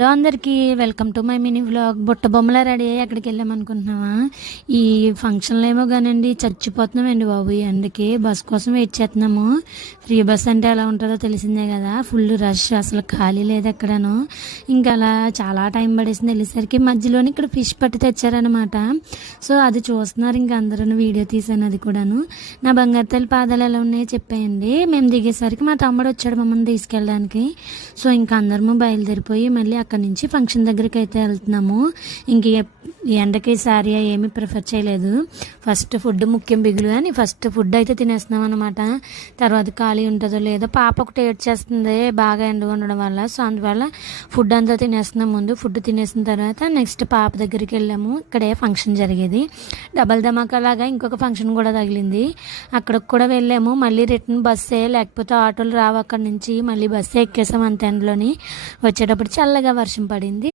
Hello అందరికీ welcome to my mini vlog. బుట్ట బొమ్మల రెడీ అయ్యి ఎక్కడికి వెళ్ళామనుకుంటున్నావా? ఈ ఫంక్షన్లో ఏమో కానండి చచ్చిపోతున్నామండి బాబు. ఈ ఎండకి బస్ కోసం వెయిట్ చేస్తున్నాము. ఫ్రీ బస్ అంటే ఎలా ఉంటుందో తెలిసిందే కదా, ఫుల్ రష్, అసలు ఖాళీ లేదు ఎక్కడను. ఇంకా అలా చాలా టైం పడేసింది వెళ్ళేసరికి. మధ్యలోని ఇక్కడ ఫిష్ పట్టి తెచ్చారనమాట. సో అది చూస్తున్నారు ఇంకా అందరూ. వీడియో తీసాను అది కూడాను. నా బంగారు తల్లి పాదాలు ఎలా ఉన్నాయో చెప్పేయండి. మేము దిగేసరికి మా తమ్ముడు వచ్చాడు మమ్మల్ని తీసుకెళ్ళడానికి. సో ఇంకా అందరము బయలుదేరిపోయి మళ్ళీ అక్కడి నుంచి ఫంక్షన్ దగ్గరికి అయితే వెళ్తున్నాము. ఇంక ఎండకి సారీ ఏమీ ప్రిఫర్ చేయలేదు. ఫస్ట్ ఫుడ్ ముఖ్యం బిగులు అని ఫస్ట్ ఫుడ్ అయితే తినేస్తున్నాం అనమాట. తర్వాత ఖాళీ ఉంటుందో లేదో, పాప ఒకటి ఏడ్ చేస్తుంది బాగా ఎండగా ఉండడం వల్ల. సో అందువల్ల ఫుడ్ అంతా తినేస్తున్నాం. ముందు ఫుడ్ తినేసిన తర్వాత నెక్స్ట్ పాప దగ్గరికి వెళ్ళాము. ఇక్కడే ఫంక్షన్ జరిగేది. డబల్ ధమాకా లాగా ఇంకొక ఫంక్షన్ కూడా తగిలింది. అక్కడికి కూడా వెళ్ళాము. మళ్ళీ రిటర్న్ బస్సే, లేకపోతే ఆటోలు రావు అక్కడి నుంచి. మళ్ళీ బస్సే ఎక్కేసాం అంత ఎండలోని. వచ్చేటప్పుడు చల్లగా వర్షం పడింది.